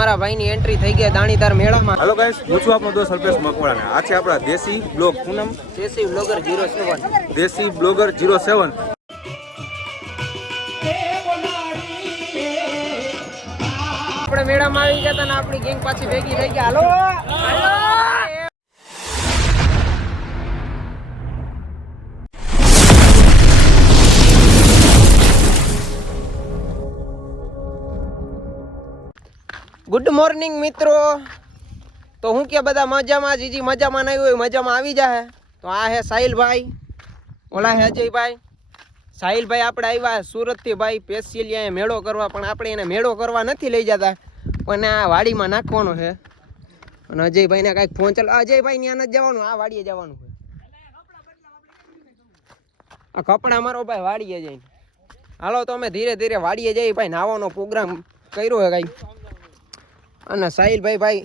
તમારા ભાઈની એન્ટ્રી થઈ ગઈ દાણીદાર મેળામાં. હેલો ગાઈસ, હું છું આપનો દોસ્ત અલ્પેશ મકવાણા. આ છે આપણા દેશી બ્લોગ. શું નામ? દેશી બ્લોગર 07. દેશી બ્લોગર 07. આપણે મેળામાં આવી ગયા હતા ને આપણી ગેંગ પાછી ભેગી થઈ ગયા. હાલો હાલો. ગુડ મોર્નિંગ મિત્રો. તો હું કે બધા મજામાં? જીજી મજામાં નહીં હોય મજામાં આવી જાય. તો આ હે સાહિલભાઈ, ઓલા હે અજયભાઈ. સાહિલભાઈ આપણે આવ્યા સુરતથી ભાઈ સ્પેશિયલી અહીંયા મેળો કરવા, પણ આપણે એને મેળો કરવા નથી લઈ જતા, પણ આ વાડીમાં નાખવાનો છે. અને અજયભાઈને કાંઈક ફોન ચાલો. અજયભાઈ ત્યાં નથી જવાનું, આ વાડીએ જવાનું છે. આ કપડા મારો ભાઈ વાડીએ જઈને. હાલો તો અમે ધીરે ધીરે વાડીએ જઈએ ભાઈ. નાવાનો પ્રોગ્રામ કર્યો છે કાંઈ. અને સાહિલભાઈ ભાઈ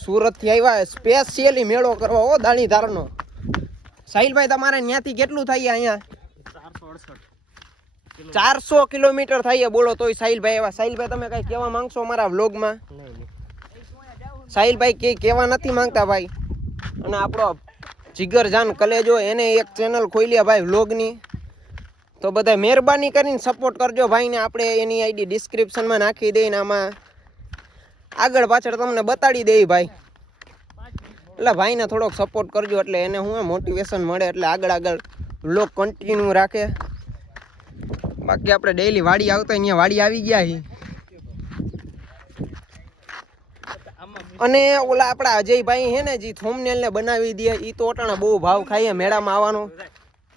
સુરતથી આવ્યા સ્પેશિયલી મેળો કરવા. ઓ દાણીધારનો. સાહિલભાઈ તમારે ત્યાંથી કેટલું થાય અહીંયા? 400 કિલોમીટર થાય. બોલો તોય સાહિલભાઈ એવા. સાહિલભાઈ તમે કઈ કહેવા માંગશો અમારા વ્લોગમાં? સાહિલભાઈ કઈ કહેવા નથી માંગતા ભાઈ. અને આપણો જીગરજાન કલેજો એને એક ચેનલ ખોલી ભાઈ વ્લોગની. તો બધા મહેરબાની કરીને સપોર્ટ કરજો ભાઈને. આપણે એની આઈડી ડિસ્ક્રિપ્શનમાં નાખી દઈને, આમાં આગળ પાછળ તમને બતાડી દે ભાઈ. એટલે ભાઈને થોડોક સપોર્ટ કરજો, એટલે એને હું મોટિવેશન મળે, એટલે આગળ વ્લોગ કન્ટિન્યુ રાખે. બાકી આપણે ડેઈલી વાડી આવતા અહીંયા વાડી આવી ગયા છીએ. અને ઓલા આપણા અજયભાઈ હે ને જે થોમનેલ ને બનાવી દે, એ તો અટાણા બહુ ભાવ ખાઈએ મેળામાં આવવાનો.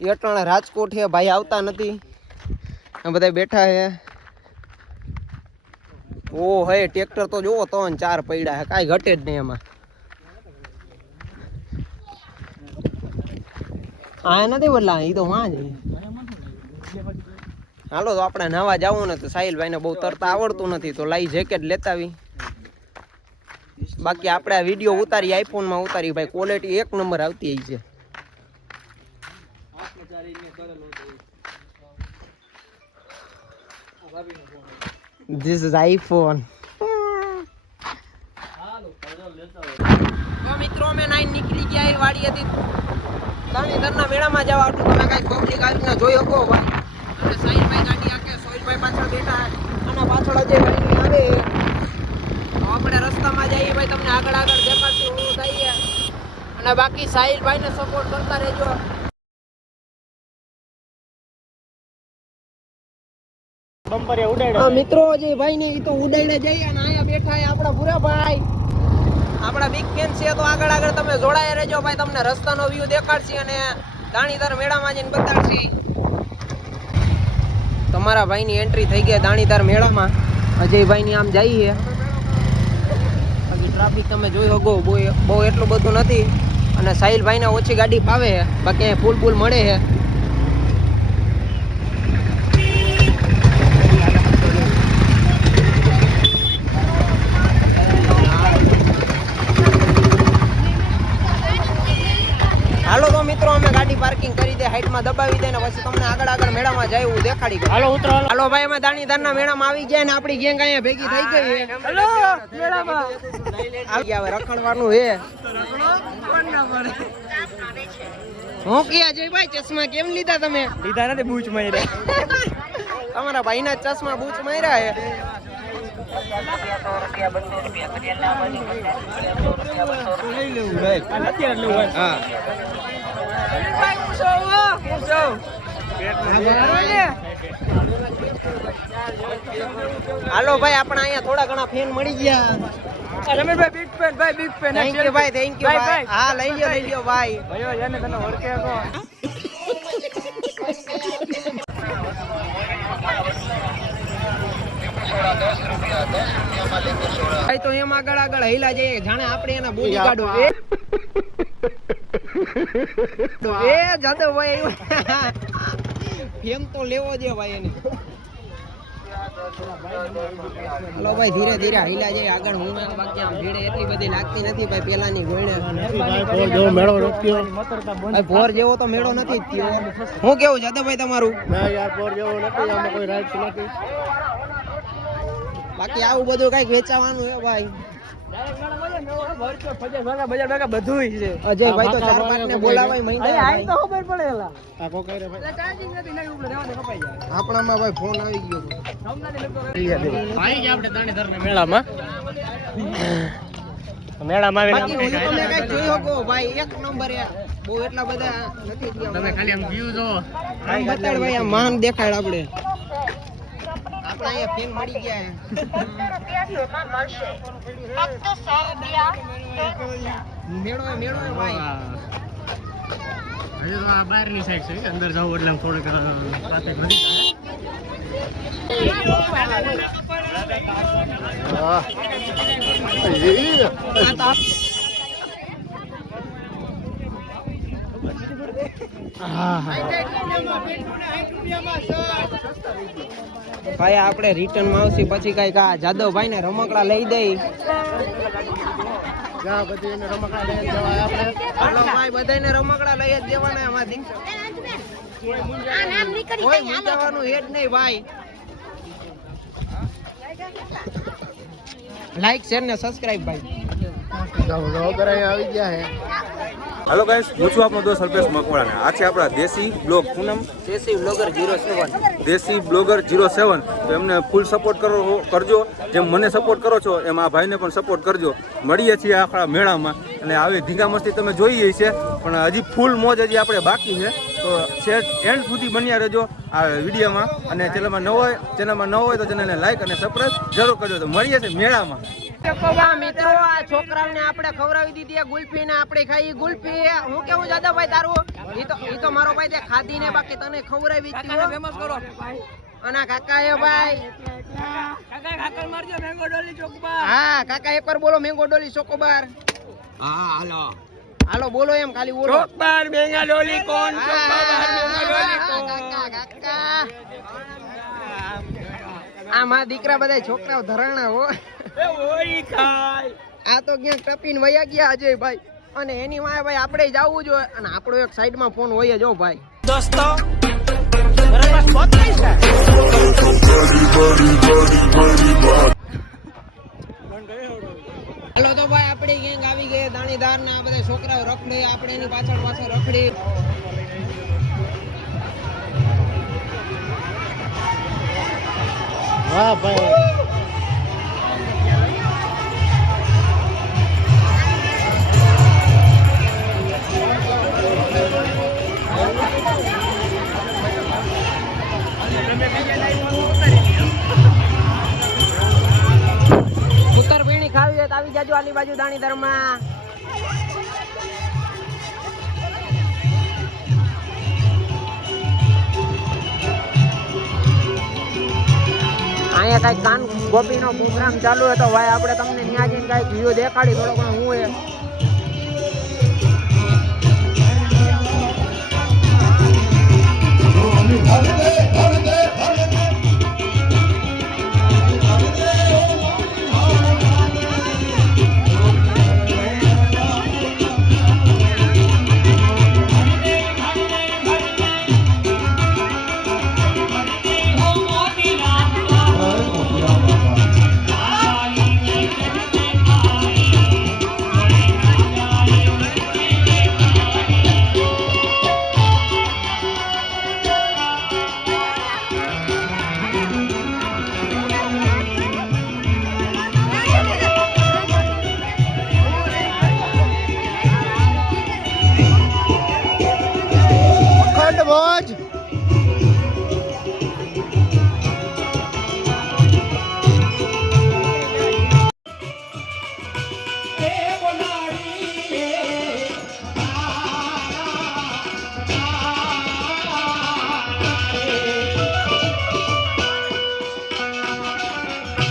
એ અટાણા રાજકોટ છે ભાઈ, આવતા નથી. બધા બેઠા છે. ઓ હે ટ્રેક્ટર તો જોવો 3-4 પડ્યા છે, કાંઈ ઘટે જ નહીં એમાં. હા નથી બોલા, એ તો વાં જ. હાલો તો આપણે નાવા જવું ને, તો સાહિલભાઈને બહુ તરતા આવડતું નથી, તો લાઈ જેકેટ લેતા આવી. બાકી આપણે આ વિડીયો ઉતારી આઈફોનમાં ઉતારી ભાઈ, ક્વોલિટી 1 નંબર આવતી છે. This is iPhone. તો મિત્રો અમે નાઈ નીકળી ગયા એ વાડી હતી દાણીધરના મેળામાં જવા. આટલું તમે કઈ પબ્લિક આવીને જોઈ શકો ભાઈ. અને સાહિલભાઈ ગાડી આકે, સોહિલભાઈ પાછળ બેઠા, અને પાછળ અજયભાઈ આવે. તો આપણે રસ્તામાં જઈએ ભાઈ, તમને આગળ દેખાડશું હું થઈએ. અને બાકી સાહિલભાઈને સપોર્ટ કરતા રહેજો. મિત્રો અજયભાઈ ને તો ઉડાડે જઈએ. અને અહીંયા બેઠા આપણા ભૂરાભાઈ, આપણા બિગ ફેન છે. તો આગળ તમે જોડાયા રહેજો ભાઈ, તમને રસ્તાનો વ્યૂ દેખાડશી અને દાણીધાર મેળામાં જઈને બતાડશી. તમારા ભાઈની એન્ટ્રી થઈ ગઈ દાણીધાર મેળામાં. અજયભાઈની આમ જઈએ. બાકી ટ્રાફિક તમે જોઈ શકો બહુ એટલું બધું નથી. અને સાહિલભાઈને ઓછી ગાડી પાવે છે, બાકી ફૂલ મળે છે. હાલો તો મિત્રો અમે ગાડી પાર્કિંગ કરી દે, હાઈટમાં દબાવી દે ને પછી તમને આગળ મેળામાં જાય એવું દેખાડી દે. હાલો ઉતરો. હાલો ભાઈ અમે દાણીધારના મેળામાં આવી ગયા ને આપણી ગેંગ અહીંયા ભેગી થઈ ગઈ છે. હાલો મેળામાં આવી ગયા. હવે રખડવાનું છે. હું કે અજયભાઈ ચશ્મા કેમ લીધા તમે? લીધા નથી, બૂચ માર્યા. તમારા ભાઈના ચશ્મા બૂચ માર્યા છે. હાલો ભાઈ આપણે અહીંયા થોડા ઘણા ફેન મળી ગયા. રમેશભાઈ બિગ ફેન ભાઈ, બિગ ફેન. થેન્ક યુ ભાઈ, થેન્ક યુ ભાઈ. હા લઈ લ્યો ભાઈ. ભાઈઓ જેને તને ઓળખે કો. ભાઈ તો એમ આગળ હિલા જઈએ જાણે આપણે એના બોડી કાઢો. એ જાદવ ભાઈ ફેમ તો લેવો દે ભાઈ એને. હલો ભાઈ ધીરે ધીરે હિલા જાય આગળ. હું બાકી આમ ભીડ એટલી બધી લાગતી નથી ભાઈ પેલાની ગોયણે. ભોર જેવો તો મેળો નથી થયો. હું કેવું જાદવભાઈ તમારું? ના યાર ભોર જેવો નથી, આમાં કોઈ રાઈડ નથી. બાકી આવું બધું કઈક વેચાવાનું હે ભાઈ. બધું છે અજયભાઈ તો 4-5 ને બોલાવાય મહિના તો ખબર પડે એલા આપણામાં ભાઈ ફોન આવી ગયો મેળામાં બાકી હું તમે કઈક જોઈ શકો ભાઈ એક નંબર બહુ એટલા બધા નથી થયા. તમે ખાલી આમ વ્યૂ જો આમ બતાડ ભાઈ આ માન દેખાડ આપણે અહીંયા ફેન મળી ગયા મેળો હે ભાઈ. હજુ તો આ બહારની સાઈડ છે અંદર જાવ એટલે આમ થોડુંક ટ્રાફિક વધી ભાઈ આપણે રિટર્ન માં આવશે પછી કઈક આ જાદવભાઈ ને રમકડા લઈ દઈ. હાલો ભાઈ બધાને રમકડા લઈ જ દેવાના એમાંથી કોઈ મૂંઝાવાનું હેડ નહીં ભાઈ. લાઈક શેર ને સબસ્ક્રાઇબ ભાઈ. આવી ગયા હે. હેલો ગાઈસ, હું છું આપનો દોસ્ત અલ્પેશ મકવાણા ને આ છે આપણા દેશી બ્લોગ. શું નામ? દેશી બ્લોગર 07. દેશી બ્લોગર 07. તો એમને ફૂલ સપોર્ટ કરજો. જેમ મને સપોર્ટ કરો છો એમ આ ભાઈને પણ સપોર્ટ કરજો. મળીએ છીએ આખા મેળામાં અને આવી ધીંગા મસ્તી તમે જોઈ છે પણ હજી ફૂલ મોજ હજી આપણે બાકી છે. તો છે એન્ડ સુધી બન્યા રહેજો આ વિડીયોમાં અને ચેનલમાં ન હોય તો ચેનલને લાઈક અને સબસ્ક્રાઇબ જરૂર કરજો. તો મળીએ છીએ મેળામાં. મિત્રો આ છોકરાઓને આપણે ખવડાવી દીધી ગુલ્ફી ને આપણે ખાઈ ગુલ્ફી. હું કેવું જાદવભાઈ તારું ઈ તો મારો ભાઈ તે ખાધી ને બાકી તને ખવડાવી દીધી ફેમસ કરો. અને કાકા એ ભાઈ કાકા ખાકર મારજો મેંગો ડોલી ચોકોબાર. હા કાકા એકવાર બોલો મેંગો ડોલી ચોકોબાર. હા હાલો બોલો એમ ખાલી બોલો ચોકોબાર મેંગો ડોલી કોણ ચોકોબાર મેંગો ડોલી કોણ. કાકા આ માં દીકરા બધા છોકરાઓ ધરાણા હો. આ તો ક્યાંક ટપીને વયા ગયા અજયભાઈ અને એની વાય ભાઈ આપણે જવું જોઈએ અને આપણો એક સાઈડમાં ફોન હોય જ હો ભાઈ. દોસ્તો હાલો તો ભાઈ આપણી ગેંગ આવી ગઈ દાણીદાર ના બધા છોકરાઓ રખડે આપણે એની પાછળ રખડી. વાહ ભાઈ ઉત્તર પીણી ખાવી હોય તો આવી જાજો આલી બાજુ દાણીદાર માં. અહીંયા કઈ કાન ગોપી નો પ્રોગ્રામ ચાલુ હોય તો ભાઈ આપણે તમને ત્યાં જઈને કઈ વ્યૂ દેખાડી થોડો ઘણો હું એ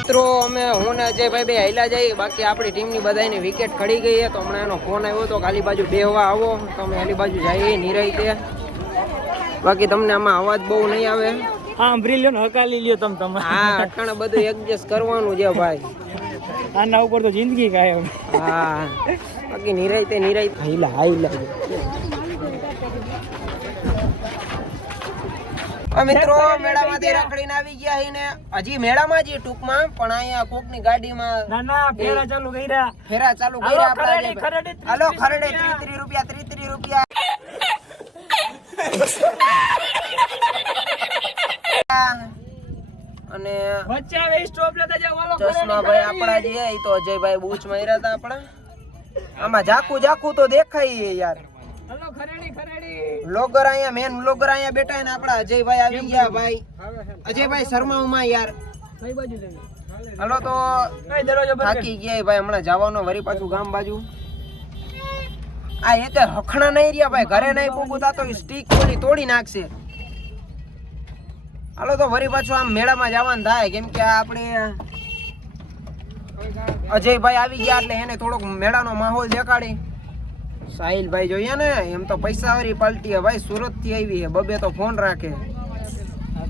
મિત્રો અમે હું ને અજયભાઈ બે હાઈલા જઈએ બાકી આપણી ટીમની બધાની વિકેટ ખડી ગઈ છે તો હમણાં એનો ફોન આવ્યો તો ખાલી બાજુ બેહવા આવો તો અમે હાલી બાજુ જઈએ નિરાઈ બાકી તમને આમાં અવાજ બહુ નહીં આવે. હા બ્રિલિયો ને હકાલી લ્યો તમે હા અટાણે બધું એડજસ્ટ કરવાનું છે ભાઈ. આના ઉપર તો જિંદગી કાયમ. હા બાકી નિરાઈ હાઈલા મિત્રો મેળામાંથી રખડીને આવી ગયા છે ને હજી મેળામાં જ ટૂંકમાં પણ અહીંયા કોકની ગાડીમાં ફેરા ચાલુ કર્યા આપણા હાલો ખરડે 33 રૂપિયા અને ચશ્મા ભાઈ આપણા જે એ તો અજયભાઈ બૂચ માર્યા હતા આપણા આમાં જાકુ તો દેખાય યાર વ્લોગર અહીંયા મેન વ્લોગર અહીંયા બેઠા ને આપડા અજયભાઈ આવી ગયા ભાઈ અજયભાઈ શર્મામાં યાર હાલો તો થાકી ગયા ભાઈ હમણાં જવાનો વરી પાછું ગામ બાજુ આ એક હખણા નહીં રહ્યા ભાઈ ઘરે નહીં પૂગું તા તો સ્ટીક ઓલી તોડી નાખશે હાલો તો વરી પાછું આમ મેળામાં જવાનું થાય કેમ કે આપણે અજયભાઈ આવી ગયા એટલે એને થોડોક મેળાનો માહોલ દેખાડી સાહિલભાઈ જોઈએ ને એમ તો પૈસા વાળી પાલટી ભાઈ સુરત થી આવી છે બબે તો ફોન રાખે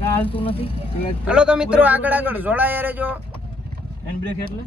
હાલતું નથી હાલો તો મિત્રો આગળ જોડાયા રહેજો હેન્ડ બ્રેક એટલે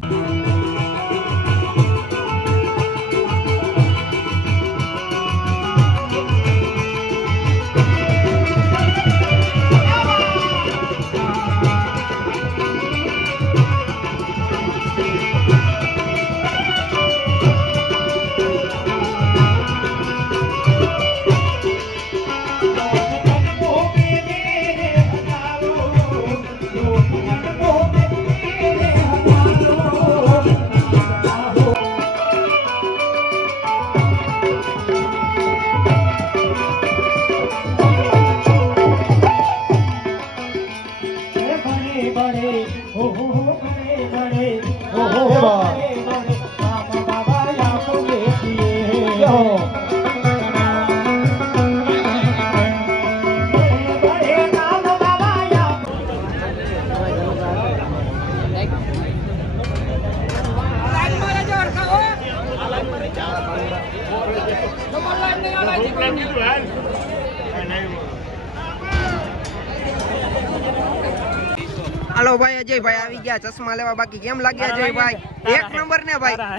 હાલો ભાઈ અજયભાઈ આવી ગયા ચશ્મા લેવા બાકી કેમ લાગ્યા અજયભાઈ એક નંબર ને ભાઈ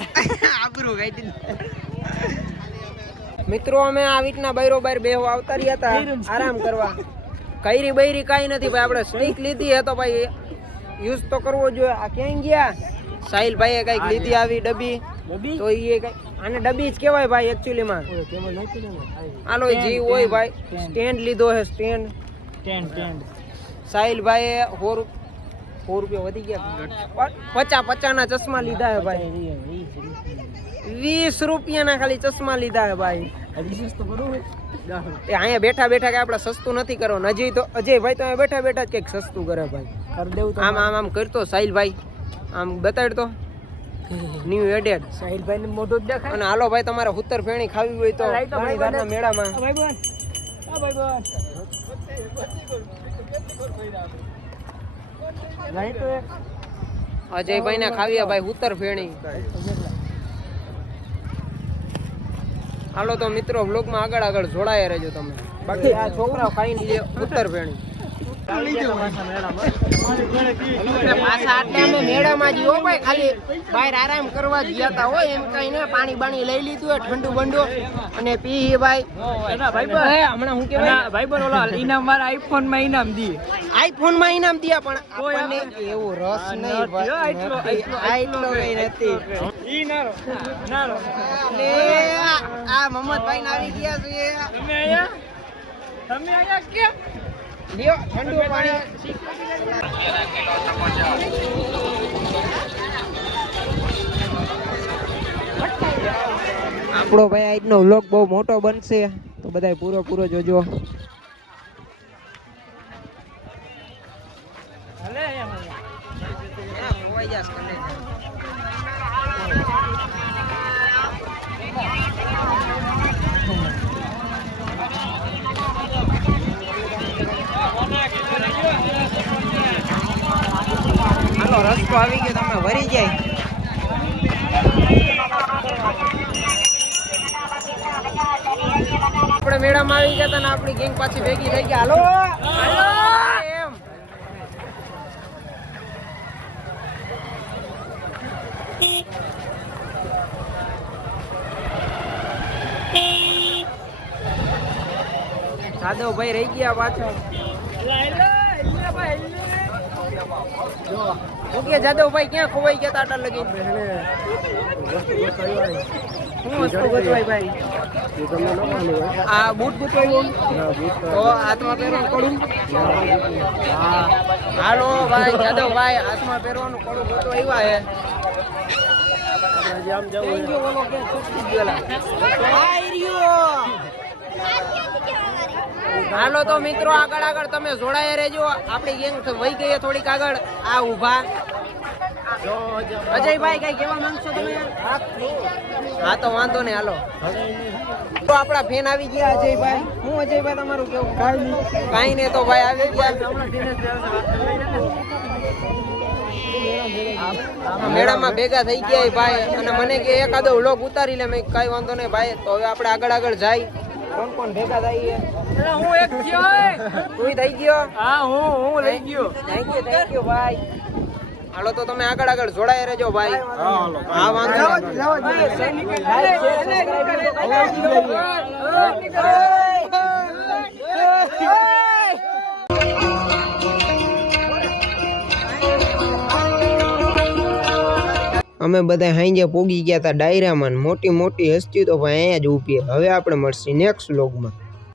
આબરૂ ગાઈ મિત્રો અમે આ વીકના બૈરોબાર બેહવા આવતા રહ્યા હતા આરામ કરવા કઈરી બૈરી કાઈ નથી ભાઈ આપણે સ્ટીક લીધી હે તો ભાઈ યુઝ તો કરવો જોઈએ આ ક્યાં ગયા સાહિલભાઈએ કઈક લીધી આવી ડબ્બી તો એ કઈ આને ડબ્બી જ કહેવાય ભાઈ એકચ્યુઅલી માં હાલો જી હોય ભાઈ સ્ટેન્ડ લીધો હે સ્ટેન્ડ સાહિલભાઈએ 100 રૂપિયા વધી ગયા 50 ના ચશ્મા લીધા હે ભાઈ 20 રૂપિયાના ખાલી ચશ્મા લીધા હે ભાઈ અહીંયા બેઠા કે આપણે સસ્તું નથી કરવાનું હજી તો અજયભાઈ તો અહીંયા બેઠા જ કંઈક સસ્તું કરે ભાઈ આમ કરતો સાહિલભાઈ આમ બતાડ તો ન્યુ એડેડ સાહિલભાઈ ને મોઢું જ દેખાય અને હાલો ભાઈ તમારે હુતર ફેણી ખાવી હોય તો પાણીધારના મેળામાં અજયભાઈ ને ખાવી ભાઈ હુતર ફેણી હાલો તો મિત્રો વ્લોગમાં આગળ જોડાયા રહેજો તમે બાકી આ છોકરાઓ ખાઈને લે હુતર ફેણી મેળામાં જ ભાઈ ખાલી બહાર આરામ કરવા જ ગયા હતા હોય એમ કઈ ને પાણી બાણી લઈ લીધું હોય ઠંડુ બંડો અને પી ભાઈ હમણાં હું કેવાય આઈફોન માં ઇનામ દીયા પણ આપણને એવું રસ નહીં આ મોહમ્મદભાઈ ના આવી ગયા છે તમે આયા કેમ લ્યો ઠંડુ પાણી આપણો ભાઈ આજનો વ્લોગ બહુ મોટો બનશે તો બધાય પૂરો જોજો રસ્તો આવી ગયો તમે વરી જાય આપણે મેળામાં આવી ગયા હતા ને આપણી ગેંગ પાછી ભેગી થઈ ગયા હાલો એમ સાદવભાઈ રહી ગયા પાછળ ઓકે જાદવભાઈ ક્યાં ખોવાઈ ગયા તા આટલા લગી શું વસ્તુ ગોતવાય ભાઈ આ બૂટ ગોતવાયું તો હાથમાં પહેરવાનું કડું હા હાલો ભાઈ જાદવભાઈ હાથમાં પહેરવાનું કડું ગોતવા હાલો તો મિત્રો આગળ આગળ તમે જોડાયા રહેજો આપણી ગેંગ વહી ગઈ થોડીક આગળ આ ઊભા અજયભાઈ કઈ કહેવા માંગશો તમે હા તો વાંધો નહીં હાલો તો આપણા ફેન આવી ગયા અજયભાઈ હું અજયભાઈ તમારું કેવું કાઈ નહીં તો ભાઈ આવી ગયા મેળામાં ભેગા થઈ ગયા ભાઈ અને મને કે એકાદો વ્લોગ ઉતારી લે મેં કઈ વાંધો નહીં ભાઈ તો હવે આપણે આગળ આગળ જાય કોણ કોણ ભેગા થઈ હું એક થયો તું થઈ ગયો હા હું લઈ ગયો થેન્ક યુ ભાઈ હાલો તો તમે આગળ આગળ જોડાઈ રહેજો ભાઈ હા વાંધો અમે બધા હાંજે પોગી ગયા હતા ડાયરામાં મોટી મોટી હસ્તી તો ભાઈ અહીંયા જ ઊભી હવે આપણે મળશે નેક્સ્ટ વ્લોગમાં